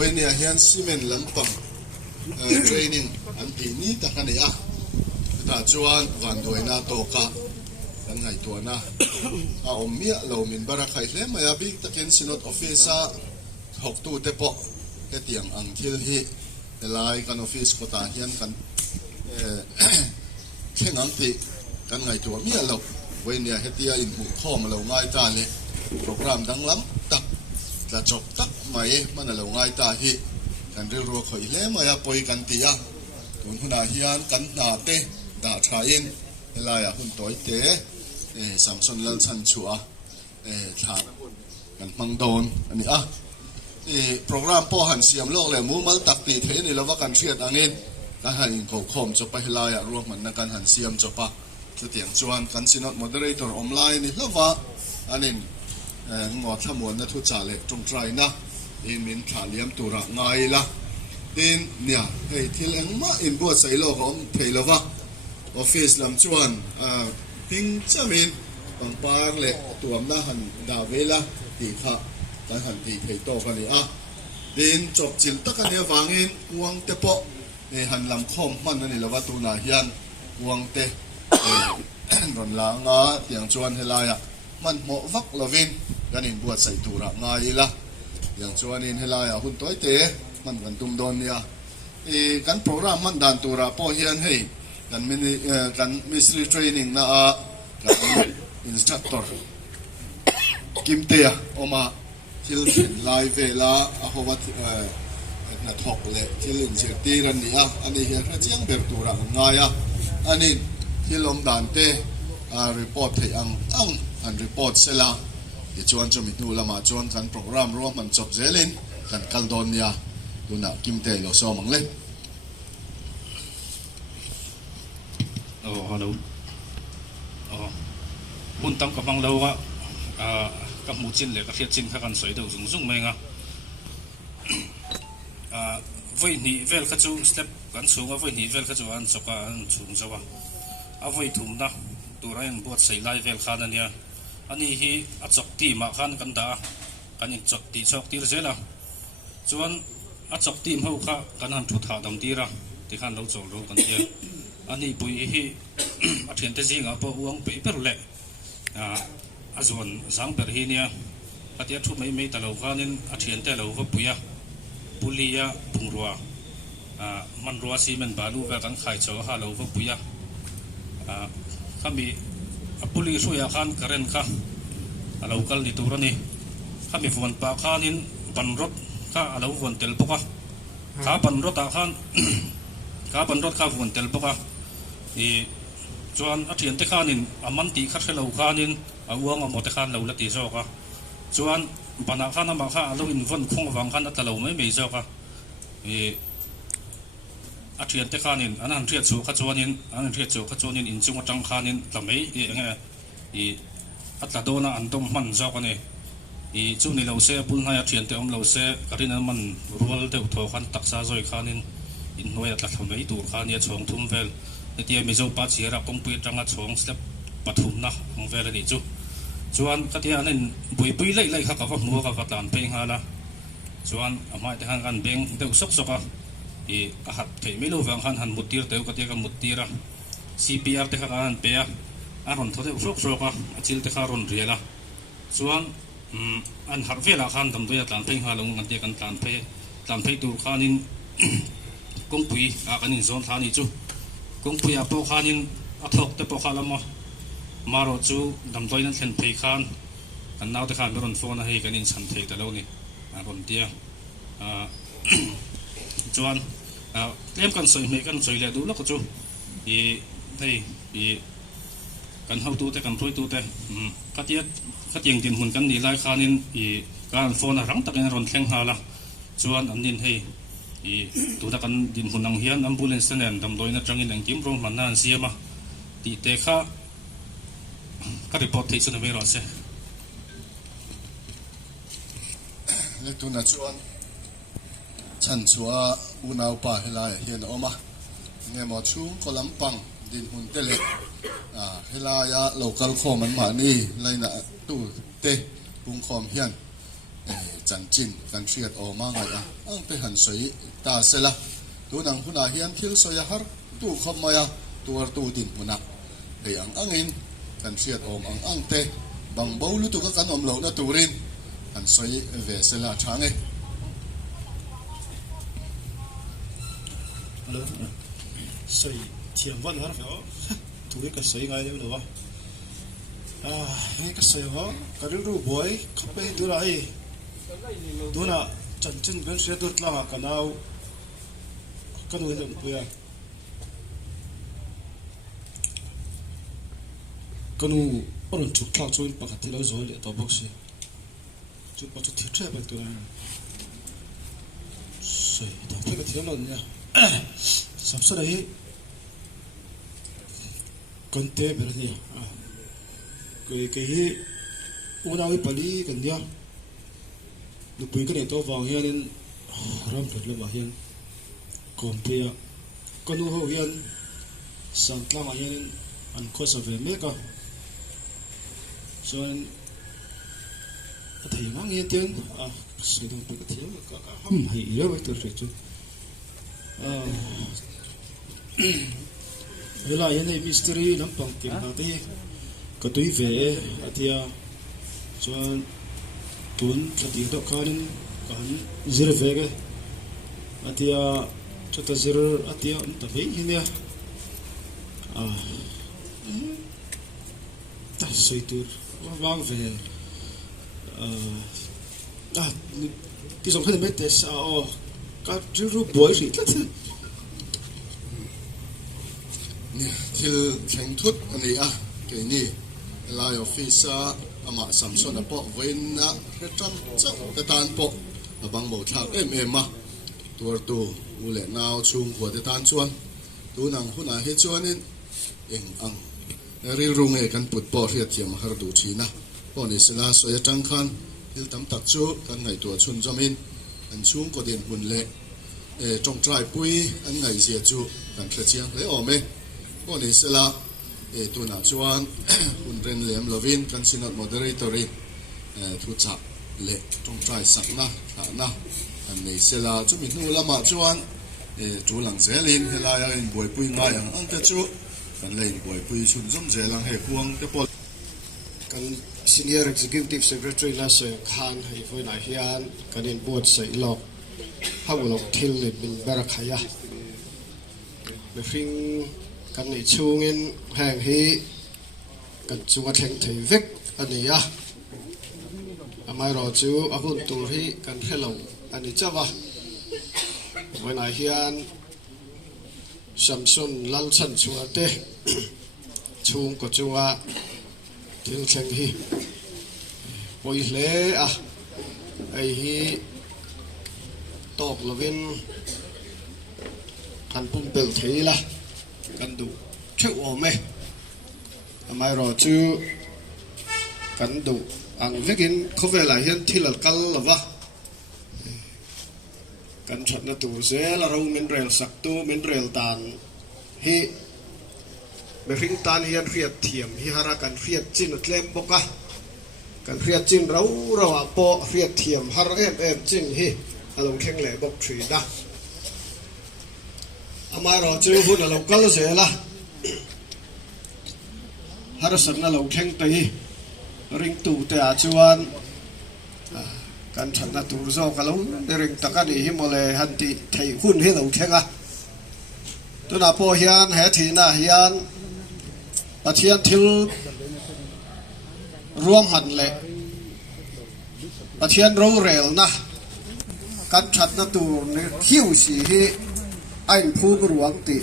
วันนี้เฮียนซีเมนต์ลำปังเทรนนิ่งอันที่นี้ตะกันเนี่ยแต่ชวนวันด้วยนาโตกะตั้งไงตัวนะอมเมียเรามินบารักไข่เล่มาบิกตะเคนซินอตออฟฟิศหกตู้เตปะเตียงอังทิลฮีไลกันออฟฟิศก็ตาเฮียนกันเช่นนั้นที่ตั้งไงตัวเมียเราวันนี้เฮตียอินหูข้อมาเราง่ายตาเลยโปรแกรมดังล้ำตักจะจบตักไม่มันเราง่ายตาฮีกันเรื่องข่อยเล่มาปอยกันตีอ่ะตุนหุ่นอาเฮียนกันนาเตด่าชายอินไลหุ่นตัวเตสัมสนลันสันชัวถามกันมังโดนอันนี้โปรแกรมพ่อหันเสียมโลกเลยมูมัลตักตีเทนี่เราว่ากันเชียดอันนี้การหันเขาคมจะไปไล่รวมมันในการหันเสียมจะปะจะเตียงชวนกันสินอตโมเดอเรเตอร์ออนไลน์นี่แล้วว่าอันนี้งอทั้งหมดนะทุกจ่าเลยตรงใจนะอินมินขาเลี้ยมตัวระไงล่ะดินเนี่ยที่เลี้ยงมาอินบัวใส่โลของเทลวะออฟฟิศลำชวนทิ้งจะมินบางปางเล็กตัวหน้าหันดาวเวลาตีข้าการหันตีเทโตกันนี่ดินจบจิลตะกันเนี่ยวางอินวงเตปะหันลำคอมมันนั่นนี่ละว่าตัวนาเฮียนวงเตรอนลางาเตียงชวนเฮลายมันเหมาะวักละวินกันอินบวชใส่ตัวระไงล่ะอย่างชวนอินเฮลายหุ่นตัวเตมันกันตุ่มโดนเนี่ยกันโปรแกรมมันดันตัวระพอเฮียนให้กันมิสทรีเทรนนิ่งนะกันอินสตรัคเตอร์กิมเตียออกมาที่ไลฟ์เวลาเขาว่านัดหกเลยที่ลินเชตีรันนี่อันนี้เห็นเจียงเบิร์ตัวระง่ายอันนี้ที่ลมดันเตรีพอร์ตให้อันรีพอร์ตเสร็จแล้วที่ชวนจะมีดูละมาชวนกันโปรแกรมรวมมันจบเจลินกันคัลโดเนียดูนะกิมเตยเราซ้อมมังเล่ฮัลโหลหุ่นตั้มกับมังเราว่ากับหมูจินเลยกับเทียจินข้ากันสวยดูสุ่งไหมงะไว้หนีเวลข้าจูสเต็ปกันสูงไว้หนีเวลข้าจูอันสกัดสูงจังวะไว้ทุ่มนะตัวไรบวชใส่ไล่เวลข้านั่นเนี่ยอันนี้ฮีอัดจกตีมาขันกันตากันยังจกตีเสียละส่วนอัดจกตีมเขาข้ากันหันถุดหาดำตีระที่ขันเราจงรู้กันเดียอันนี้ปุยฮีอัดเห็นแต่จริงอ่ะพอวงไปเปล่าอาส่วนสังเปรีเนี่ยปฏิทุไม่ตลอดกันนั้นอาเทียนแต่เราก็ปุลียบุงรัวมันรัวซีมันบาลูกันขายเจ้าฮาเราก็ปุยข้ามีปุลีช่วยอาคารกระเรนข้าเราก็ลิตัวนี้ข้ามีฝนปาข้านินบันรถข้าเราฝนเตลปกข้าบันรถอาคารข้าบันรถข้าฝนเตลปกจวนอาเทียนแต่ข้านินมันตีขัดเราข้านินวัวงหมดแต่ข้าเราละตีโซกะจวนปนักข้าน้ำมาข้าเราอินวันคงฟังข้าแต่เราไม่โซกะอาเทียนแต่ข้านินอันนั้นเทียนสูข้าจวนนินอันนั้นเทียนสูข้าจวนนินอินจุงจังข้านินแต่ไม่อัตตาโดนะอันตรงมันโซกันเนี่ยจุนี่เราเสียปุ่นให้อาเทียนแต่เราเสียกระดิ่งนั้นมันรัวเดือดถอยขันตักซาโซข้านินอินหน่วยอัตตาทำไม่ตัวข้าเนี่ยช่วงทุ่มเวลที่มีโจปัจจัยรับกงปีจังหวัดช่วงสเต็ปปฐุมนะของเวลานี้จวนก็ที่อันนั้นปุยไล่ข้ากับมัวกับตานเพลงฮาละจวนไม่ได้หันกันเบ่งเดือดซกหัดเขยไม่รู้ฟังหันมุดตีร์เดือดก็ที่กับมุดตีร์ CPR ที่ข้ากันเปียรอนทอดซกจิลที่ข้ารอนเรียละจวนอันหัดเวลาขันทำด้วยตานเพลงฮาลงกันที่กันตานเพลงตัวขันินกงปุยกันนินโซนขันิจูกงปุยพวกขันินอัฐกแต่พวกขันละมารอจูดำตัวนั้นเห็นเพย์ขันกันน่าจะขันไม่รอนโฟนให้กันนินสันเทแต่แล้วนี่รอนเดียจวนเลี้ยงกันสวยไม่กันสวยเลยดูแล้วก็จูกันเข้าตัวแต่กันรวยตัวแต่กัดเยียงดินหุ่นกันนี่ไล่ขันนินการโฟนรังตะกันรอนแข่งหาละจวนอันนินให้ตัวตะกันดินหุ่นนังเฮียนอัมบูเลนส์เนี่ยดำตัวนั้นจังอินแหงกิมรงมันน่าเสียมาตีเตะข้าก็รีพอร์ตที่สุดไม่รอดเสียเล็กตัวนั้นชวนฉันชัวอุณาป่าเฮลายเห็นออกมาเงี้ยหมอชูก็ลำปังดินหุ่นเตเล็กเฮลายาโลกัลคอมันมานี่ไรนะตู้เตะปุงคอมเฮียน จันจินกันเชียดออกมาไงอังไปหันสวยตาเสละตัวนังหุ่นอาเฮียนทิลสวยฮาร์ตู้ขมายตัวตู้ดินมุนักเฮียงอังอินกันเชียดอมอังเตบังเบาลุตุกันอมเหล่านาตูรินหันสวยเวเสละช้างสวยเทียมวันฮาร์เหรอถูกก็สวยไงเดี๋ยวหรอนี่ก็สวยเหรอก็รู้บ่อยเขาไปดูอะไรดูน่ะจันจินเป็นเสียดุดละกันเอากันดูเรื่องเพื่อกันดูอรุณจุกคลาดจนปกติเราโซ่เลยตัวบ็อกซี่จุดปัจจุบันที่เชื่อไปตัวนั้นสวยตัวเพื่อก็เทียมเราเนี่ยสับสนอะไรกันเตะแบบนี้cái una với pali cần nhá lúc bây cái này tôi vào hiện nên ram thật là bảo hiện còn bây giờ con u hậu hiện sáng làm mà hiện ăn có sao về mấy cả cho nên thấy mang hiện tiền sử dụng cái tiền cả hầm hay yếu với tôi rồi chứ vậy là hiện nay mystery nắm bằng tiền nào thế cái túi về thì cho tuấn cái tiếng đó cái zero về cái thì cho ta zero thì ta về như thế ta xây tour vang về cái dòng cái này mới sao cái zero boy gì thế thì thành thuật anh ấy cái này lai officer ama samson a po vein na retam chak te tan po abang mo thak em ma tur tu ule naw chung ko te tan chuan tu nang huna he chuan in eng ang ri rung e kan put po riat chiam har du thina po ni sila so ya tang khan hil tam tak chu kan ngai tu chun jamin an chung ko den hun le trong trai pui an ngai zia chu kan thla chiang le ome po ni sila tu na chuan un ren lem lovin kan sinat moderator thu chap le trong trai sak na tha na an nei sela chu mi nu lama chuan chu lang zelin helaya in boy pui ngai ang te chu kan lei boy pui chun zum zelang he kuang te pol kan senior executive secretary la se khan hai foi na hian kan in board sai lok hawlok thil le bin barakhaya le fing kan nei chungin hang hi kan chunga thleng thei vek ania amai ro chu ahun tur hi kan hello ani chawa when I hian samson lal chan chunga te chung ko chunga thil thleng hi poi hle ai hi tok lovin kan pum pel thei la kan du cheu ome amai ro chu kan du ang vekin khove la hian thilal kal lawa kan that na tu zel ro mineral sak tu mineral tan hi be ring tan hian riat thiam hi hara kan riat chin tlem boka kan riat chin ro ro a po riat thiam har em chin hi along theng le bok thri da amai ro chu hun alo kal zela har san na lo theng tai ring tu te a chuan kan that na tur zo ka lo ring takani hi mole han ti thei hun hi lo thenga tuna po hian he thina hian pathian thil ruam han le pathian ro rel na kan that na tur ni hiu si hi anh phu ruang ti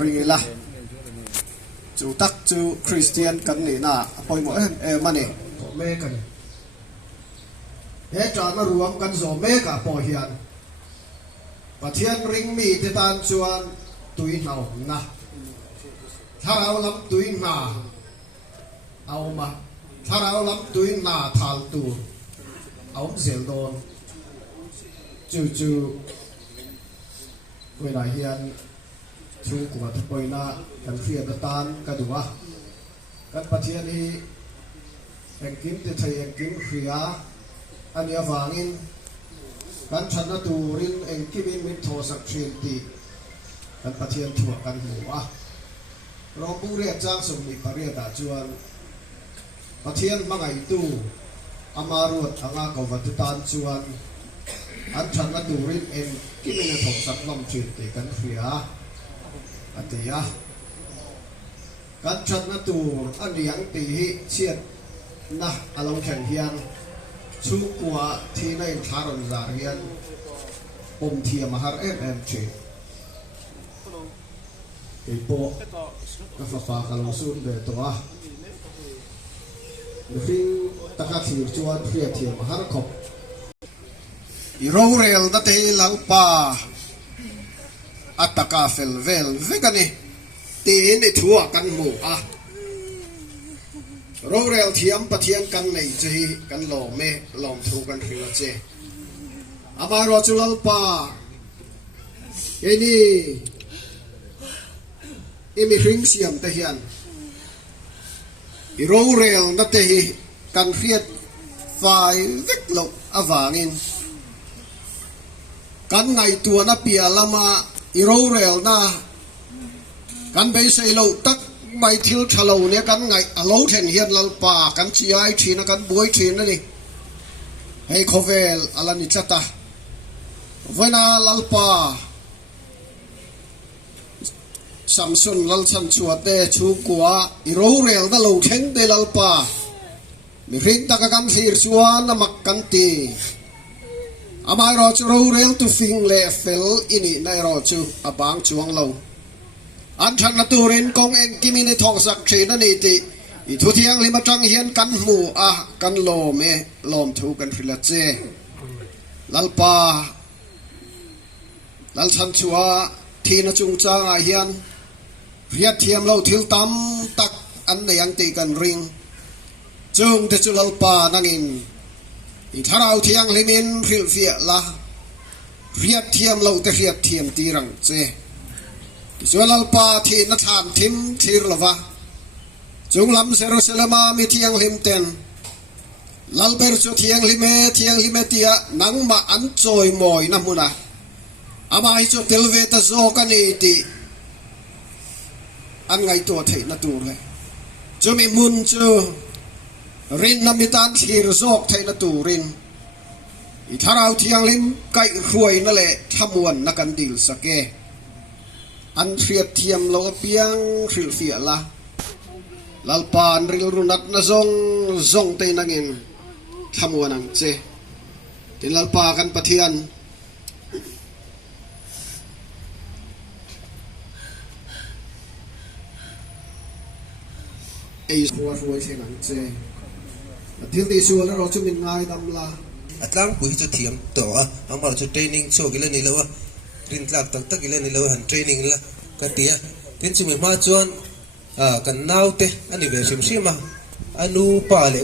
ringila chu tak chu Christian kan ni na poi mo mani me kan he tra na ruam kan zo me ka po hian pathian ring mi te tan chuan tui nau na tharau lam tui na au ma tharau lam tui na thal tu au zel don chuเวลาเฮียนชูกว่าทุกปีน่ะกันเฟียดตานกันดูว่ากันปฏิญาณนี้เองกิมจะใช้เองกิมเฟีย อันนี้วางอินกันชันนตูรินเองกิบินมิทโทสักเชียนตีกันปะเทียนถั่วกันหัวเราผู้เรียกจ้างสมนิปเรียดาจวนปะเทียนมังไอตูอามารุดอ่างกวัตตานจวนอันชันนตูรินเองกิบินมิทโทสักลมเชียนตีกันเฟียอันเดียกันชันนตูอันยังตีเชียดนะอารมณ์แข็งเฮียนชูกัวที่ในทารอนจารียนปมเทียมหาเอ็มชีไอโปกฟ้าฟ้าขลุ่มสุดเบตัวฟิงตะกัดหิวจวนเพียเทียมหาขบอีโรเรลดัตเตลังปาอัตตะกาเฟลเวลเวกันนี่ตีนทั่วกันหมู่โรเรลเทียมปะเทียนกันในจีกันหล่อเมหล่อมทูกันหิวเจอามารอจุลลปาเอ็นี่มีริงเสียมตะเฮียนโรเรลนัตเตhiกันเฟียดไฟวิกลกอวางินกันไงตัวนับเปียละมาโรเรลนะกันไปใส่โลตักไม่ทิลทะเลเนี่ยกันไงอโลเทนเฮียนลลปากันชีไอทีนะกันบวยทีนั่นนี่ให้โคเวลอลานิจัตตาเวนาลลปาสัมสุนลลสันชวดเดชูกัวอีโรเรลนั่นโลเทนเดลลปามีริงตะกันฮีร์ชวนนมักกันตีอามารอจูโรเรลตุฟิงเลเฟลอินี่ในรอจูอบางจวงโลอันชันนตูรินกองเองกิมิในทองสักเชนันติอีทุเทียงลิมาจังเฮียนกันหมู่กันโลเมลอมทูกันฟิลเจลัลปาลัลชันชัวทีนจุงจางเฮียนเรียดเทียมเราทิลตัมตักอันในยังตีกันริงจุงเตจุลัลปานังอินอีทาราวเทียงลิมินฟิลเฟียละเรียดเทียมเราเรียดเทียมตีรังเจส่วนลัลปาที่นัทานทิมทิรลวะจุงลำเซรุสเลมามีเทียงลิมเตนลัลเบอร์จุเทียงลิเมเตียนังมาอันจอยมอยน้ำมุนะอามาฮิจุเทลเวตโซกันอีติอันไงตัวเทนตูเลยจุมีมุนจูรินนามิตันทีรโซกเทนตูรินอีทาราวเทียงลิมไก่รวยนั่นแหละทำวนนักันดิลสเกอันเฟียเทียมโลกเปียงฟิลเฟียละลัลปานริลรุนัดนาซงเตนังอินทำวันนังเจติลัลปากันปะเทียนไอ้ชัวรวยเช่นนั้นเจที่ตีชัวแล้วเราจะมีง่ายดำละอัตลังปุยจะเทียมตัวอังมาจะเทรนนิ่งโชว์กิเลนี่แล้วรินหลักตักกิเลนี่แล้วหันเทรนนิ่งละกันเตียทีนชิมมาจวนกันนาวเตอันนี้เวชิมมาอนุปาเล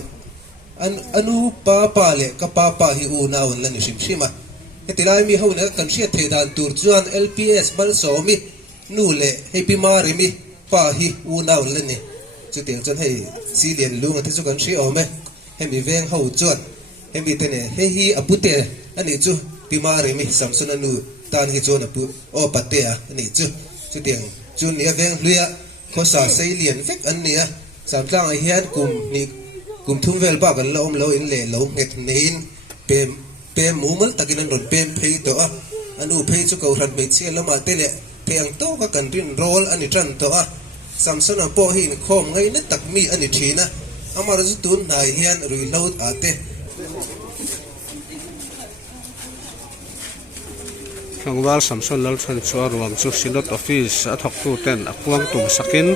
อนุปาเลกับปาฮิอูนาวนั่นชิมมาเฮติลายมีเขาเนี่ยกันเชียเทดานตูร์จวน LPS บัลโซมินูเลให้พิมาริมิปาฮิอูนาวนั่นนี่จะเตียงจนให้ซีเลียนลุงที่สุกันเชียเอาไหมให้มีเวงเขาจวนให้มีแต่เนี่ยให้ฮีอปุเตอันนี้จูพิมาริมิสัมสุนันูตานฮิจวนอปุโอปัตเตอันนี้จูเตียงจูเนี่ยเวงเลียข้อสาเซีเลียนเฟกอันเนี้ยสามตั้งไอเฮียนกลุ่มนี่กลุ่มทุ่งเวลบ้ากันล้อมล้ออินเล่ล้อมเง็ดนินเปมหมูมันตะกินันโดนเปมเพย์ตัวอันนู้เพย์จุกเอาหันไม่เชี่ยแล้วมาเตะเนี่ยเพย์อังโต้ก็กันรินโรลอันนี้จันตัวสามสนปอหินคอมไงนั่นตักมีอันนี้ทีนะอามารุตุนนายเฮียนรีโหลดอาเตทางวัลสัมสนลัลชันชัวรวมจุดสิลต์ออฟฟิศอัฐกตูเต็นอักวางตุ่มสักิน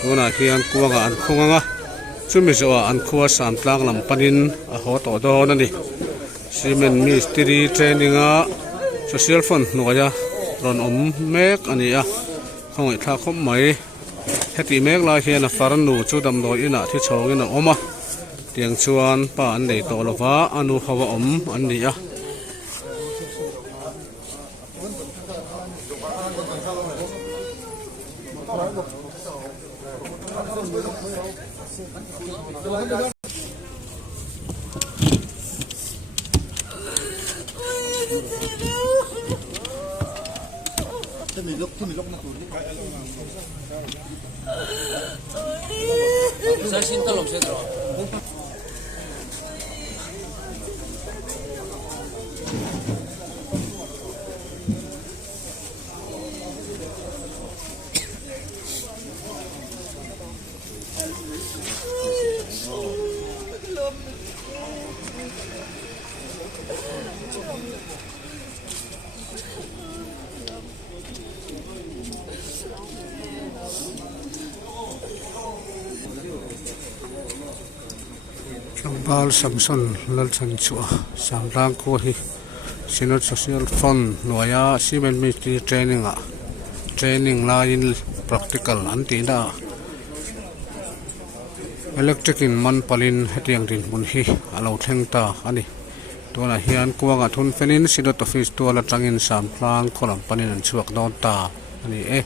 ตัวนาเฮียนกวางอันคุงะจุดมิจวาอันคัวสามตางลำปันินอโหตอดอนั่นดิซีเมนมิสตรีเทรนนิ่งะโซเชียลฟอนหน่วยรอนเมกอันนี้ของไอ้ท่าคบไหมเฮติเมกลายเฮียนฟารันนูจุดดำโดยอินะที่ชงอินะอมะเตียงชวนป่าอันใดตอลวะอนุภาวะอันนี้ Saya cinta loh saya terus. Bal Samson lalchan chua samlang ko hi Sinod Social Fund noya cement ministry training line practical antina electric in man palin hetiang din mun hi alo thlengta ani tuna hian kuanga thun fenin Sinod office tu la tangin samlang kolam panin an chuak don ta ani